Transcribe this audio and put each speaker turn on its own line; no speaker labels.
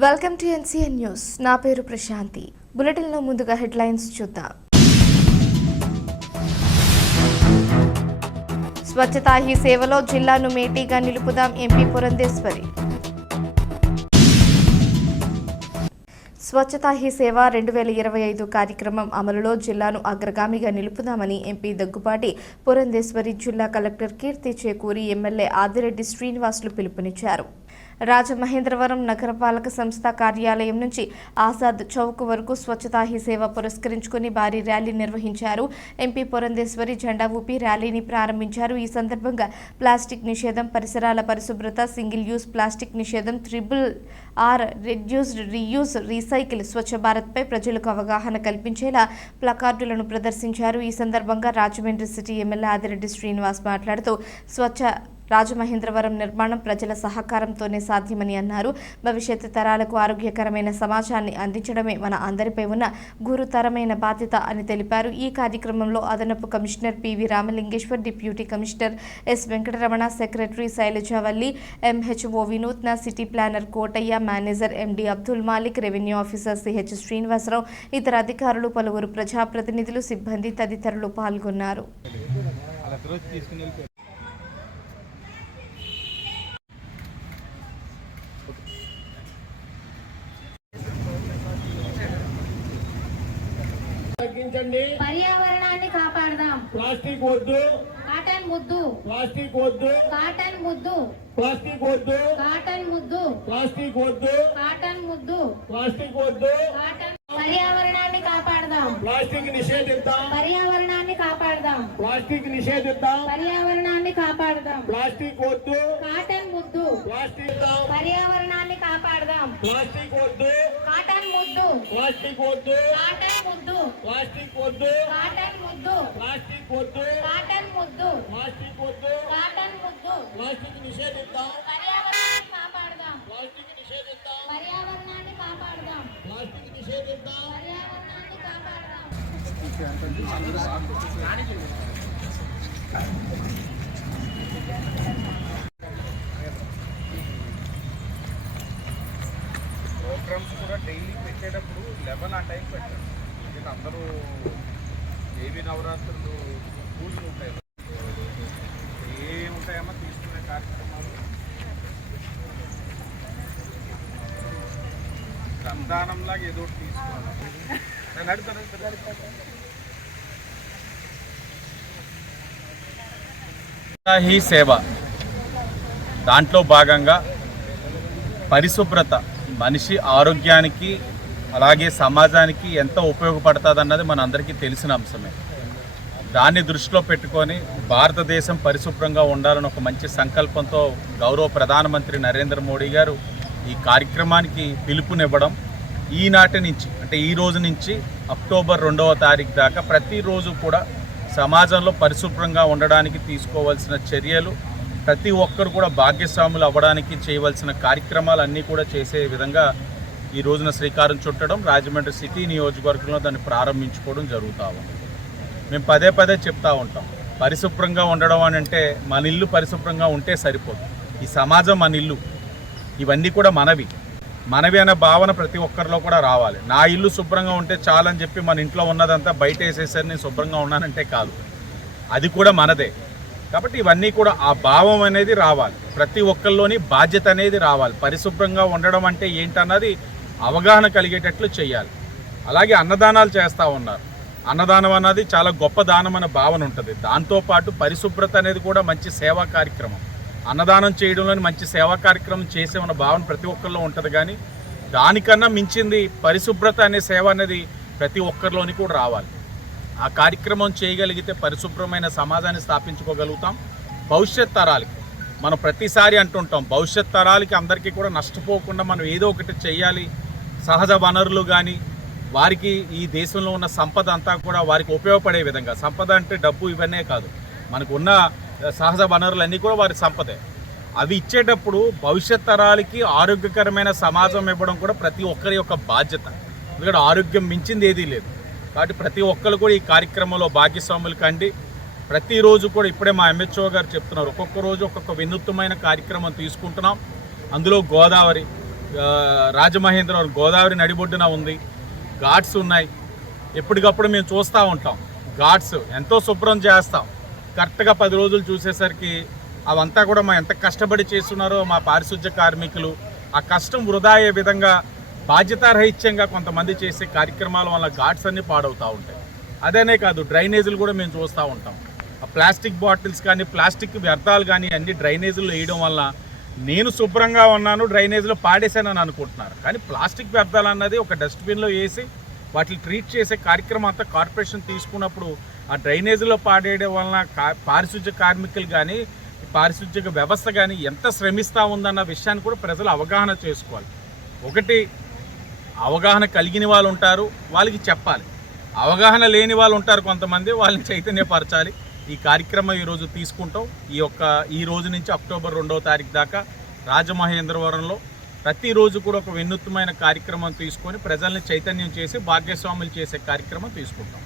Welcome to NCN news నా పేరు ప్రశాంతి. బులెటిన్లో ముందుగా హెడ్లైన్స్ చూద్దాం. స్వచ్ఛతా హీ సేవలో జిల్లాను మేటీగా నిలుపుదాం ఎంపీ పురంధేశ్వరి. స్వచ్ఛతా హీ సేవ రెండు వేల ఇరవై ఐదు కార్యక్రమం అమలులో జిల్లాను అగ్రగామిగా నిలుపుదామని ఎంపీ దగ్గుపాటి పురంధేశ్వరి జిల్లా కలెక్టర్ కీర్తి చేకూరి ఎమ్మెల్యే ఆదిరెడ్డి శ్రీనివాసులు పిలుపునిచ్చారు. రాజమహేంద్రవరం నగరపాలక సంస్థ కార్యాలయం నుంచి ఆజాద్ చౌక్ వరకు స్వచ్ఛతా హీ సేవ పురస్కరించుకుని భారీ ర్యాలీ నిర్వహించారు. ఎంపీ పురంధేశ్వరి జెండా ఊపి ర్యాలీని ప్రారంభించారు. ఈ సందర్భంగా ప్లాస్టిక్ నిషేధం పరిసరాల పరిశుభ్రత సింగిల్ యూజ్ ప్లాస్టిక్ నిషేధం triple R reduced reuse recycle Swachh భారత్పై ప్రజలకు అవగాహన కల్పించేలా ప్లకార్డులను ప్రదర్శించారు. ఈ సందర్భంగా రాజమండ్రి సిటీ ఎమ్మెల్యే ఆదిరెడ్డి శ్రీనివాస్ మాట్లాడుతూ స్వచ్ఛ రాజమహేంద్రవరం నిర్మాణం ప్రజల సహకారంతోనే సాధ్యమని అన్నారు. భవిష్యత్తు తరాలకు ఆరోగ్యకరమైన సమాజాన్ని అందించడమే మన అందరిపై ఉన్న గురుతరమైన బాధ్యత అని తెలిపారు. ఈ కార్యక్రమంలో అదనపు commissioner PV Ramalingeswar deputy commissioner S. Venkataramana secretary Shailajavalli MHO Vinutna city planner Kotayya manager MD Abdul Malik revenue officer CH Srinivasarao ఇతర అధికారులు పలువురు ప్రజాప్రతినిధులు సిబ్బంది తదితరులు పాల్గొన్నారు.
తగ్గించండి
పర్యావరణాన్ని కాపాడదాం.
ప్లాస్టిక్ వద్దు.
కాటన్ ముద్దు.
ప్లాస్టిక్ వద్దు.
కాటన్ ముద్దు.
ప్లాస్టిక్ వద్దు.
కాటన్ ముద్దు.
ప్లాస్టిక్ వద్దు.
కాటన్ ముద్దు.
ప్లాస్టిక్ వద్దు.
కాటన్ పర్యావరణాన్ని కాపాడదాం.
ప్లాస్టిక్ నిషేధిద్దాం.
పర్యావరణాన్ని కాపాడదాం.
ప్లాస్టిక్ నిషేధిద్దాం.
పర్యావరణాన్ని కాపాడదాం.
ప్లాస్టిక్ వద్దు.
కాటన్ ముద్దు.
ప్లాస్టిక్.
పర్యావరణాన్ని కాపాడదాం.
ప్లాస్టిక్ వద్దు. ప్లాస్టిక్ వద్దు.
కాటన్ ముద్దు.
ప్లాస్టిక్ వద్దు.
కాటన్ ముద్దు.
ప్లాస్టిక్ వద్దు.
కాటన్ ముద్దు.
ప్లాస్టిక్ వద్దు.
కాటన్ ముద్దు.
ప్లాస్టిక్ నిషేధిద్దాం.
పర్యావరణాన్ని కాపాడదాం.
ప్లాస్టిక్ నిషేధిద్దాం.
పర్యావరణాన్ని కాపాడదాం.
ప్లాస్టిక్ నిషేధిద్దాం.
పర్యావరణాన్ని కాపాడదాం.
ప్రోగ్రామ్స్ కూడా డైలీ పెట్టేటప్పుడు లెవెన్ ఆ టైం పెట్టారు. ఎందుకంటే అందరూ దేవి నవరాత్రులు పూజలు ఉంటాయి. ఏ ఉంటాయమ్మా తీసుకునే కార్యక్రమాలు. రంధానంలాగా ఏదో ఒకటి తీసుకోవాలి. నేను అడుగుతాను హీ సేవ. దాంట్లో భాగంగా పరిశుభ్రత. మనిషి ఆరోగ్యానికి అలాగే సమాజానికి ఎంత ఉపయోగపడుతుంది అన్నది మన అందరికీ తెలిసిన అంశమే. దాన్ని దృష్టిలో పెట్టుకొని భారతదేశం పరిశుభ్రంగా ఉండాలని ఒక మంచి సంకల్పంతో గౌరవ ప్రధానమంత్రి నరేంద్ర మోడీ గారు ఈ కార్యక్రమానికి పిలుపునివ్వడం ఈనాటి నుంచి అంటే ఈ రోజు నుంచి అక్టోబర్ రెండవ తారీఖు దాకా ప్రతిరోజు కూడా సమాజంలో పరిశుభ్రంగా ఉండడానికి తీసుకోవాల్సిన చర్యలు ప్రతి ఒక్కరు కూడా భాగ్యస్వాములు అవ్వడానికి చేయవలసిన కార్యక్రమాలు అన్నీ కూడా చేసే విధంగా ఈ రోజున శ్రీకారం చుట్టడం రాజమండ్రి సిటీ నియోజకవర్గంలో దాన్ని ప్రారంభించుకోవడం జరుగుతూ ఉంది. మేము పదే పదే చెప్తా ఉంటాం పరిశుభ్రంగా ఉండడం అని అంటే మన ఇల్లు పరిశుభ్రంగా ఉంటే సరిపోదు. ఈ సమాజం మన ఇల్లు. ఇవన్నీ కూడా మనవి. మనవి అనే భావన ప్రతి ఒక్కరిలో కూడా రావాలి. నా ఇల్లు శుభ్రంగా ఉంటే చాలని చెప్పి మన ఇంట్లో ఉన్నదంతా బయట వేసేసరి నేను శుభ్రంగా ఉన్నానంటే కాదు. అది కూడా మనదే. కాబట్టి ఇవన్నీ కూడా ఆ భావం అనేది రావాలి. ప్రతి ఒక్కరిలోని బాధ్యత అనేది రావాలి. పరిశుభ్రంగా ఉండడం అంటే ఏంటన్నది అవగాహన కలిగేటట్లు చేయాలి. అలాగే అన్నదానాలు చేస్తూ ఉన్నారు. అన్నదానం అన్నది చాలా గొప్ప దానం అనే భావన ఉంటుంది. దాంతోపాటు పరిశుభ్రత అనేది కూడా మంచి సేవా కార్యక్రమం. అన్నదానం చేయడంలోని మంచి సేవా కార్యక్రమం చేసేమన్న భావన ప్రతి ఒక్కరిలో ఉంటుంది కానీ దానికన్నా మించింది పరిశుభ్రత అనే సేవ అనేది ప్రతి ఒక్కరిలోని కూడా రావాలి. ఆ కార్యక్రమం చేయగలిగితే పరిశుభ్రమైన సమాజాన్ని స్థాపించుకోగలుగుతాం. భవిష్యత్ తరాలకి. మనం ప్రతిసారి అంటుంటాం భవిష్యత్ తరాలకి అందరికీ కూడా నష్టపోకుండా మనం ఏదో ఒకటి చేయాలి. సహజ వనరులు కానీ వారికి ఈ దేశంలో ఉన్న సంపద అంతా కూడా వారికి ఉపయోగపడే విధంగా. సంపద అంటే డబ్బు ఇవన్నీ కాదు. మనకు ఉన్న సహజ వనరులన్నీ కూడా వారి సంపదే. అవి ఇచ్చేటప్పుడు భవిష్యత్ తరాలకి ఆరోగ్యకరమైన సమాజం ఇవ్వడం కూడా ప్రతి ఒక్కరి యొక్క బాధ్యత. ఎందుకంటే ఆరోగ్యం మించింది ఏదీ లేదు. కాబట్టి ప్రతి ఒక్కరు కూడా ఈ కార్యక్రమంలో భాగస్వాములు కండి. ప్రతిరోజు కూడా ఇప్పుడే మా ఎంహెచ్ఓ గారు చెప్తున్నారు. ఒక్కొక్క రోజు ఒక్కొక్క వినూత్నమైన కార్యక్రమం తీసుకుంటున్నాం. అందులో గోదావరి రాజమహేంద్రవరం గోదావరి నడిబొడ్డున ఉంది. ఘాట్స్ ఉన్నాయి. ఎప్పటికప్పుడు మేము చూస్తూ ఉంటాం. ఘాట్స్ ఎంతో శుభ్రం చేస్తాం. కరెక్ట్గా పది రోజులు చూసేసరికి అవంతా కూడా మా ఎంత కష్టపడి చేస్తున్నారో మా పారిశుధ్య కార్మికులు ఆ కష్టం వృధా అయ్యే విధంగా బాధ్యతారహిత్యంగా కొంతమంది చేసే కార్యక్రమాల వల్ల ఘాట్స్ అన్నీ పాడవుతూ ఉంటాయి. అదేనే కాదు డ్రైనేజీలు కూడా మేము చూస్తూ ఉంటాం. ఆ ప్లాస్టిక్ బాటిల్స్ కానీ ప్లాస్టిక్ వ్యర్థాలు కానీ అన్ని డ్రైనేజీలు వేయడం వల్ల నేను శుభ్రంగా ఉన్నాను డ్రైనేజీలో పాడేశానని అనుకుంటున్నారు. కానీ ప్లాస్టిక్ వ్యర్థాలు అన్నది ఒక డస్ట్బిన్లో వేసి వాటిని ట్రీట్ చేసే కార్యక్రమం అంతా కార్పొరేషన్ తీసుకున్నప్పుడు ఆ డ్రైనేజీలో పాడేయడం వలన కా- పారిశుధ్య కార్మికులు కానీ పారిశుధ్య వ్యవస్థ కానీ ఎంత శ్రమిస్తూ ఉందన్న విషయాన్ని కూడా ప్రజలు అవగాహన చేసుకోవాలి. ఒకటి అవగాహన కలిగిన వాళ్ళు ఉంటారు వాళ్ళకి చెప్పాలి. అవగాహన లేని వాళ్ళు ఉంటారు కొంతమంది వాళ్ళని చైతన్యపరచాలి. ఈ కార్యక్రమం ఈరోజు తీసుకుంటాం. ఈ యొక్క ఈ రోజు నుంచి అక్టోబర్ రెండవ తారీఖు దాకా రాజమహేంద్రవరంలో ప్రతిరోజు కూడా ఒక వినూత్నమైన కార్యక్రమం తీసుకొని ప్రజల్ని చైతన్యం చేసి భాగ్యస్వాములు చేసే కార్యక్రమం తీసుకుంటాం.